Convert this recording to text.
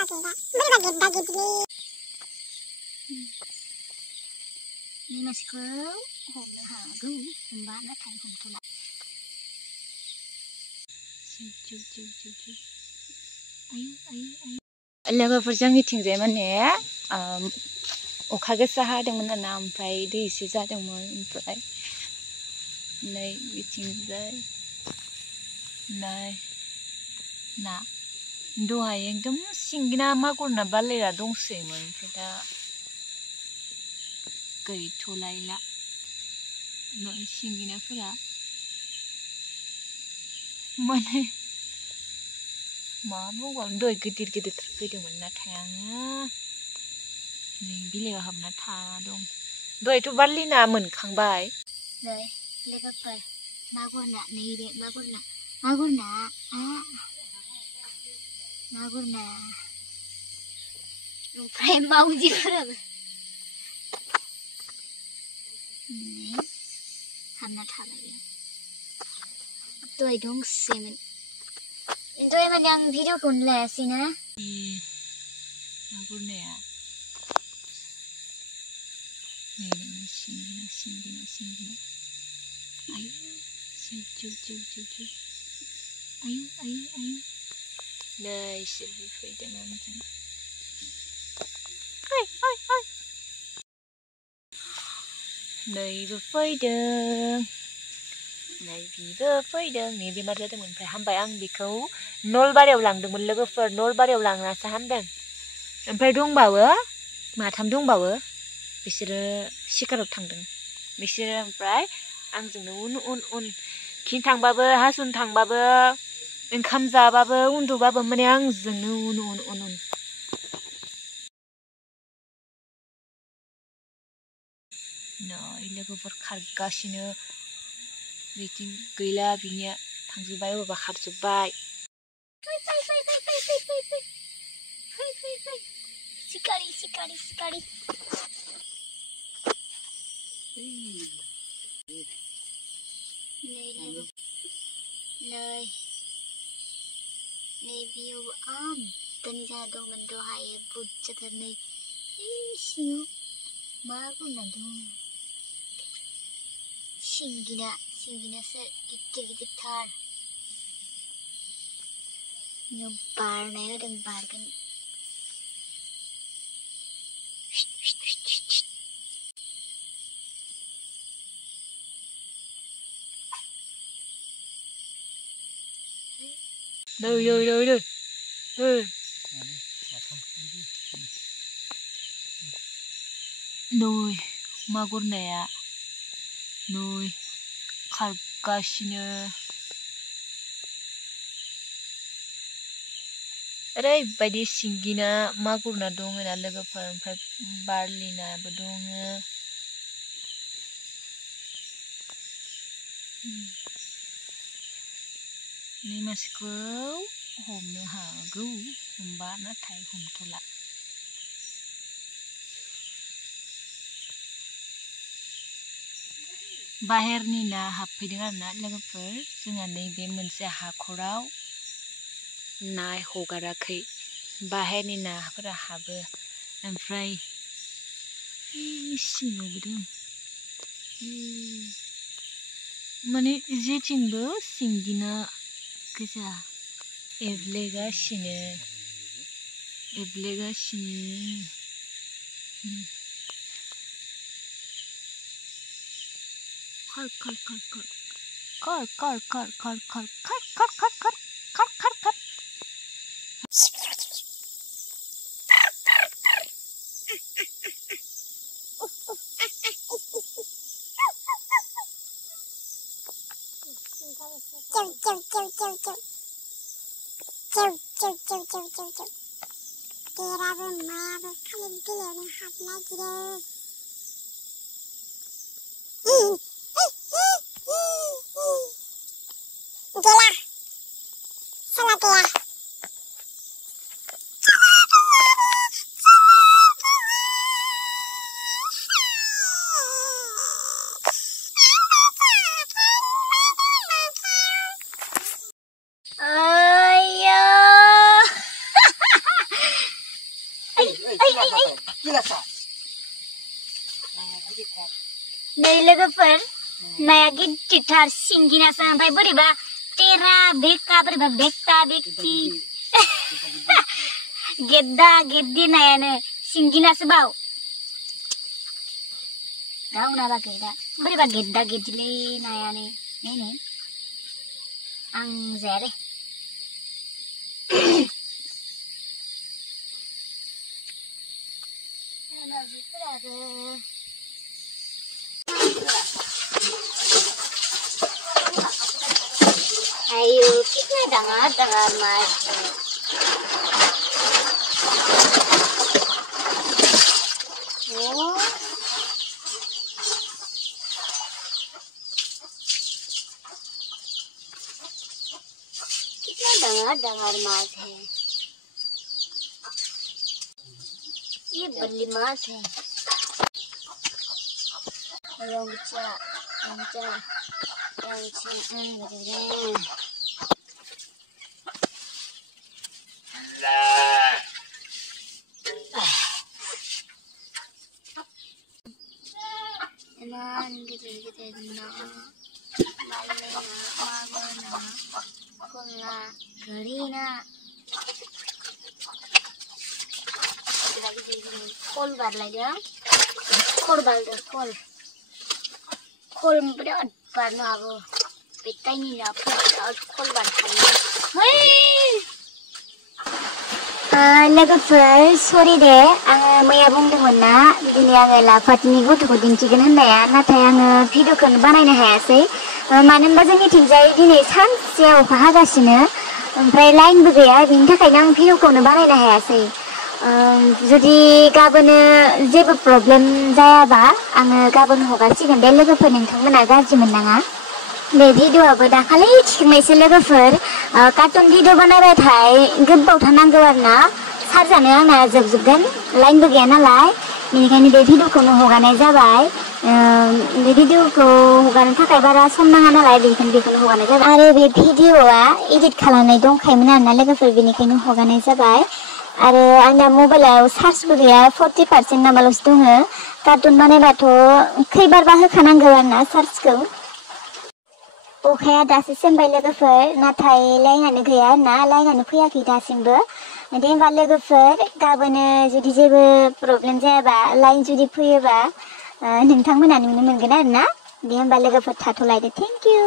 Ini masih kau homnya hagu mbak nak thay hom thula ju ayu लोगोफोर जोंनिथिंजाय माने अखा गोसा हादोंमोन आरोना ओमफ्राय दै एसे जादोंमोन ओमफ्राय नै बिथिंजाय ना दहाय एकदम सिंगिना मागुर ना बालेरा दंसोयोमोन ओमफ्राय दा गैथ'लायला सिंगिनाफोरा माने मा बुंबावनो दहाय गिदिर फैदोंमोन नाथाय आङो नै बिलाइयाव हाबना थाना दं दहायथ' बारलिना मोनखांबाय नै लोगोफोर मागुर ना नैबे मागुर ना ओमफ्राय मावजिफोराबो हाबना थाबाय दहाय दंसोयोमोन दहाय माने आं भिडिअखौनो लायासै ना मागुर नाया सिंगिना आयु आयु नै सिरि फैदों आंजों नैबो फैदों नै बेमार जादोंमोन ओमफ्राय हामबाय आं बेखौ नलबारियाव लांदोंमोन लोगोफोर नलबारियाव लांनासो हामदों ओमफ्राय दंबावो माथाम दंबावो बिसोरो सिकाराव थांदों बिसोरो ओमफ्राय आंजोंनो उन खिन थांबाबो हासुन थांबाबो ओंखाम जाबाबो उन्दुबाबो माने आंजोंनो उन नै लोगोफोर खारगासिनो बिथिं गैला बिनिया थांजोब्बाय अबेबा खारजोब्बाय सिखारि नै बियो आमदानि जाना दंमोन दहाय बुरजाथार सिङाव मागुर ना दं सिंगिनासो गिदिरथार बेयाव बारनाय होदों बारगोन नै मागुर नाया नै खारगासिनो ओरैबायदि सिंगिना मागुर ना दङ ना लोगोफोर ओमफ्राय बारलि नाबो दङ नै मासेखौ हमनो हागौ हमबा नाथाय हमथ'ला बाहेरनि ना हाबफैदों आरोना लोगोफोर जोंहा नैबे मोनसे हाखराव ना हगाराखै बाहेरनि नाफोरा हाबो ओमफ्राय सिङावबो दं माने जेथिंबो सिंगिना गोजा एब्लेगासिनो खार तेराबो मायाबो खालि बिलाइयावनो हाबनो नागिरो गैला साला गैया नै लोगोफोर नाया गिदिरथार सिंगिनासो ओमफ्राय बोरैबा तेरा बेका बोरैबा बेकता बेकति गेद्दा गेद्दि नायानो सिंगिनासो बाव गावनाबा गैला बोरैबा गेद्दा गेद्दिलै नायानो नै आं जाया दे ayo kita dengar mas oh kita dengar mas है ये बल्ली मास है Eman gitu na malena magana kunga garina kol bar lagi kol bar deh kol berat bar na aku pita ini na kol bar लोगोफोर सरि दे आङो मैया बुंदोंमोन ना दिनै आङो लाफाथिनि गथ'खौ दिन्थिगोन होननाया नाथाय आङो भिडिअखौनो बानायनो हायासै मानो होनबा जोंनिथिंजाय दिनै सानसे अखा हागासिनो ओमफ्राय लाइनबो गैया बेनि थाखायनो आं भिडिअखौनो बानायनो हायासै जुदि गाबोनो जेबो प्रब्लेम जायाबा आङो गाबोन हगारसिगोन दे लोगोफोर नोंथांमोना गाज्रि मोननाङा बे भिडिअआबो दाखालि थिखांनायसो लोगोफोर कार्टुन भिडिअ बानायबाथाय गोबावथार नांगौ आरोना चार्जानो आंना जोबजोबगोन लाइनबो गैया नालाय बेनिखायनो बे भिडिअखौनो हगारनाय जाबाय बे भिडिअखौ हगारनो थाखाय बारा सम नाङा नालाय बेनिखायनो बेखौनो हगारनाय जाबाय आरो बे भिडिअआ एडिट खालामनाय दंखायोमोन आरोना लोगोफोर बेनिखायनो हगारनाय जाबाय आरो आंना मबाइलाव चार्जबो गैया 40% नामाल'सो दङ कार्टुन बानायबाथ' खैबारबा होखानांगौ आरोना चार्जखौ अखाया दासो सोमबाय लोगोफोर नाथाय लाइनानो गैया आरोना लाइनानो फैयाखै दासिमबो दे होमबा लोगोफोर गाबोनो जुदि जेबो प्रब्लेम जायाबा लाइन जुदि फैयोबा नोंथांमोना नुनो मोनगोन आरोना दे होमबा लोगोफोर थाथ'लायदो थेंक इउ